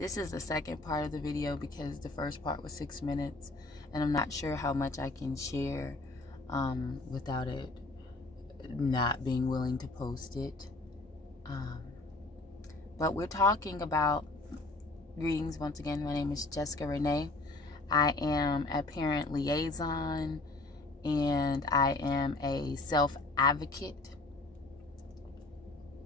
This is the second part of the video because the first part was 6 minutes, and I'm not sure how much I can share without it not being willing to post it. But we're talking about greetings once again. My name is Jessica Renee. I am a parent liaison and I am a self-advocate.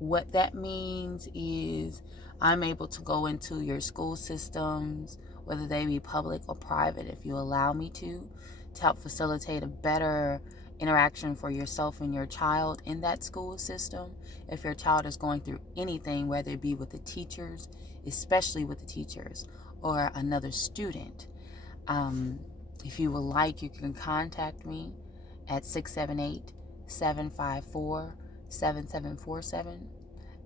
What that means is I'm able to go into your school systems, whether they be public or private, if you allow me to help facilitate a better interaction for yourself and your child in that school system. If your child is going through anything, whether it be with the teachers, especially with the teachers, or another student, if you would like, you can contact me at 678-754-7747.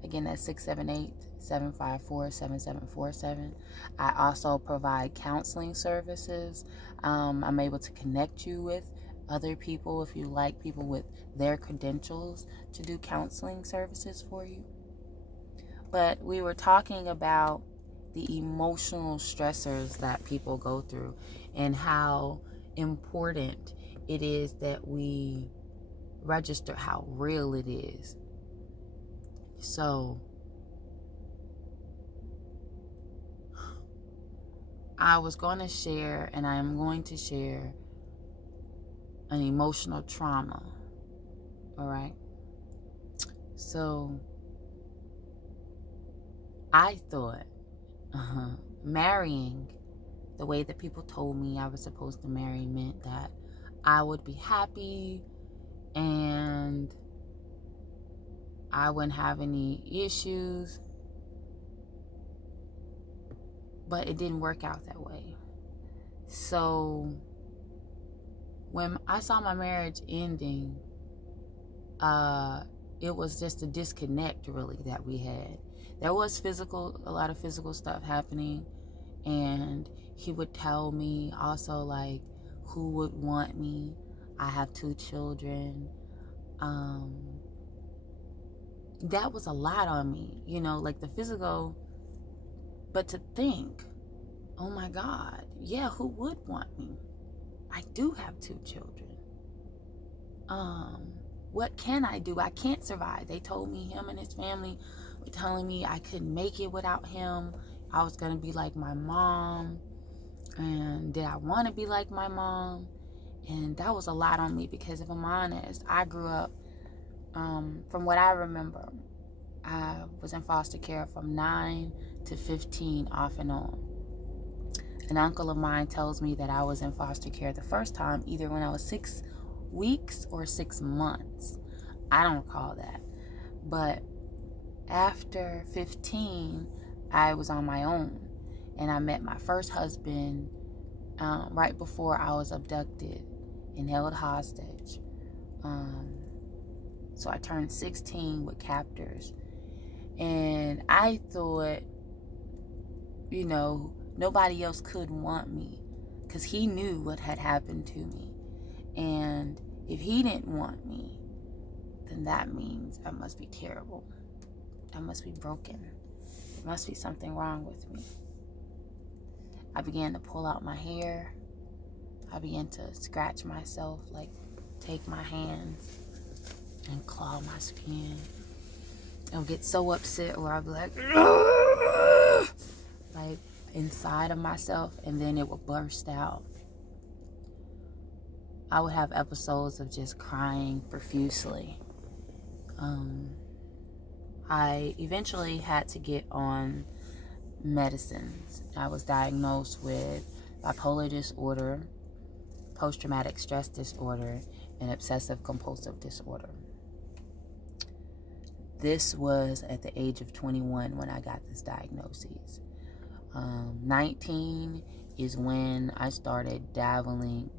Again, that's 678-754-7747. I also provide counseling services. I'm able to connect you with other people if you like people with their credentials to do counseling services for you. But we were talking about the emotional stressors that people go through and how important it is that we register how real it is. So I was going to share, and I am going to share, an emotional trauma. All right. So I thought marrying the way that people told me I was supposed to marry meant that I would be happy and I wouldn't have any issues. But it didn't work out that way. So when I saw my marriage ending, it was just a disconnect really that we had. There was a lot of physical stuff happening, and he would tell me also like who would want me. I have 2 children. That was a lot on me, like the physical, but to think, oh my God, yeah, who would want me? I do have 2 children. What can I do? I can't survive. They told me him and his family were telling me I couldn't make it without him. I was going to be like my mom. And did I want to be like my mom? And that was a lot on me because if I'm honest, I grew up, from what I remember, I was in foster care from 9 to 15 off and on. An uncle of mine tells me that I was in foster care the first time either when I was 6 weeks or 6 months. I don't recall that. But after 15, I was on my own. And I met my first husband right before I was abducted and held hostage. So I turned 16 with captors. And I thought, nobody else could want me because he knew what had happened to me. And if he didn't want me, then that means I must be terrible. I must be broken. There must be something wrong with me. I began to pull out my hair. I began to scratch myself, like take my hands and claw my skin. I would get so upset or I'd be like inside of myself, and then it would burst out. I would have episodes of just crying profusely. I eventually had to get on medicines. I was diagnosed with bipolar disorder, post-traumatic stress disorder, and obsessive compulsive disorder. This was at the age of 21 when I got this diagnosis. 19 is when I started delving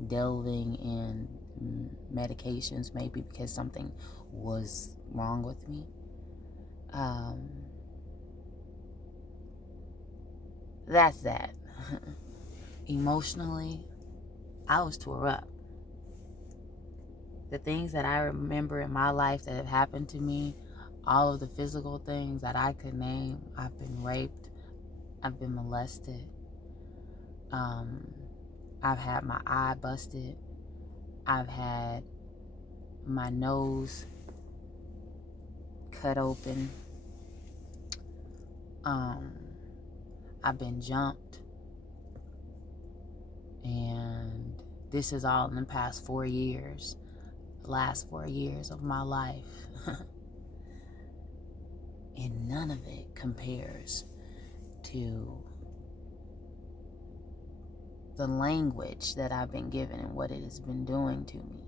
in medications, maybe because something was wrong with me. That's that. Emotionally, I was tore up. The things that I remember in my life that have happened to me, all of the physical things that I could name, I've been raped, I've been molested. I've had my eye busted. I've had my nose cut open. I've been jumped. And this is all in the past 4 years, the last 4 years of my life. And none of it compares to the language that I've been given and what it has been doing to me.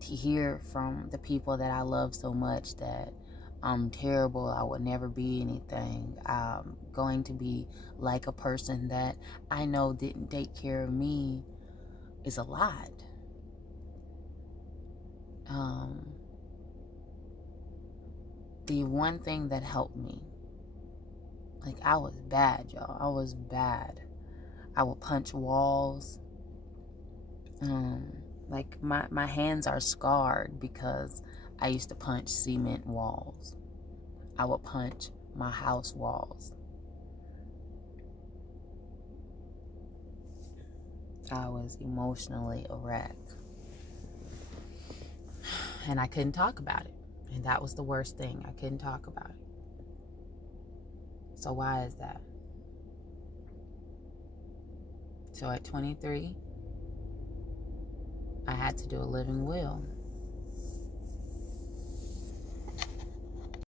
To hear from the people that I love so much that I'm terrible, I would never be anything, I'm going to be like a person that I know didn't take care of me, is a lot. The one thing that helped me, like, I was bad, y'all. I was bad. I would punch walls. Like, my hands are scarred because I used to punch cement walls. I would punch my house walls. I was emotionally a wreck. And I couldn't talk about it. And that was the worst thing. I couldn't talk about it. So why is that? So at 23, I had to do a living will.